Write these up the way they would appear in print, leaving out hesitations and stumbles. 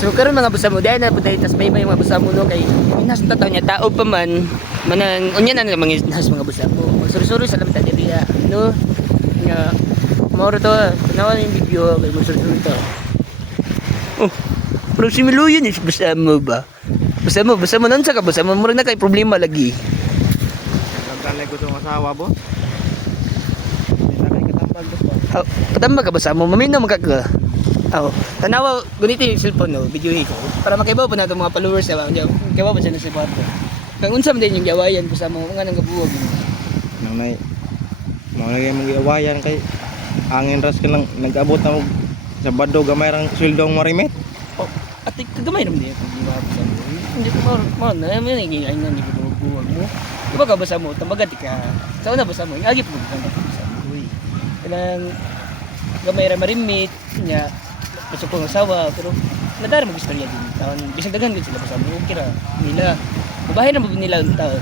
So karon mga busa mo dahil na puday tas may mga busa mo no kay inas ta niya tao pa man manang unya na mga inas mga busa mo. Suri-suri sa lamta diri no. Nga mao to tanawan yung video kay mo suri-suri to. Oh. Pero si Miluyan is busa mo ba? Busa mo nun sa ka busa mo murag na kay problema lagi. Nagtalay ko tong asawa bo. Nagtalay katambag ko. Patamba ka busa mo maminaw magka. Oh, tanawa gunito yung cellphone no, video ko. Para makibaw pa nato mga followers ba. Kibaw pa siya na sa kwarto. Kang unsa man din yung gawayan busa mo nga nang gabuwag. Nang nay. Mo lagi mong giawayan kay angin ras ka lang nag-abot na mo sa bado gamay rang sweldo ang marimit. Oh, at kagamay naman din di ba busa mo. Hindi ko mo na may ngi ay nang gibuwag mo. Di ba ka busa mo tambagat ka. Sa una busa mo ingagip mo ka busa mo. Uy. Kanang gamay ra marimit nya pasok ko ng asawa pero nadara mo istorya din taon bisag daghan gid sila pasama okay ra nila mabahay na mo nila ang taon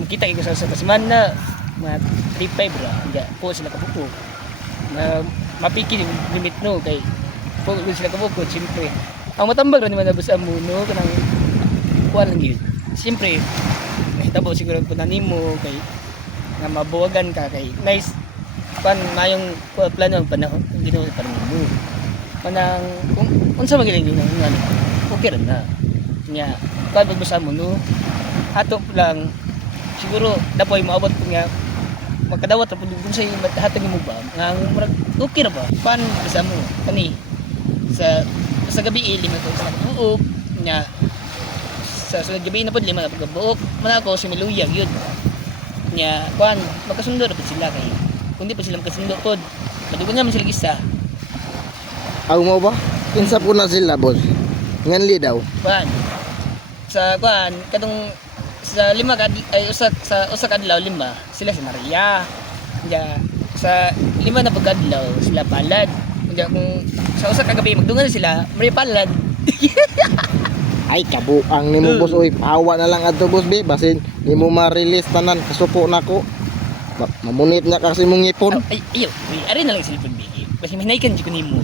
makita kay sa semana mga 35 ra ya po sila kabuko na mapiki limit no kay po sila kabuko siyempre ang matambag ra naman na basa mo no kanang kuan lang yun siyempre mahitabo siguro po nimo kay nga mabuwagan ka kay nice pan mayong plano ang panahon ginawa sa panimo manang kung unsa magiling din ang ano okay ra na nya kad magbasa mo no hato lang siguro dapoy moabot nga magkadawat ra pud kung say hatag mo ba nga murag okay ra ba pan basa mo kani sa gabi lima to sa buok nya sa gabi na pud lima na pagbuok man ako si Miluyag yun nya pan magkasundo ra pud sila kay kundi pa sila magkasundo pod madugon naman sila gisa. Aw mo ba? Kinsa po na sila boss. Nganli daw. Kuan. Sa kuan kadong sa lima ay usa kadlaw lima sila si Maria. Kaya sa lima na pagkadlaw sila palad. Kaya kung sa usa ka gabi magdungan na sila, Maria palad. Ay kabuang nimo boss oy. Awa na lang adto boss be basin nimo ma-release tanan kasupo nako. Mamunit na kasi mong ipon. Ay, iyo. Ari na lang sila pagbigi. Kasi mahinay kan di ko nimo.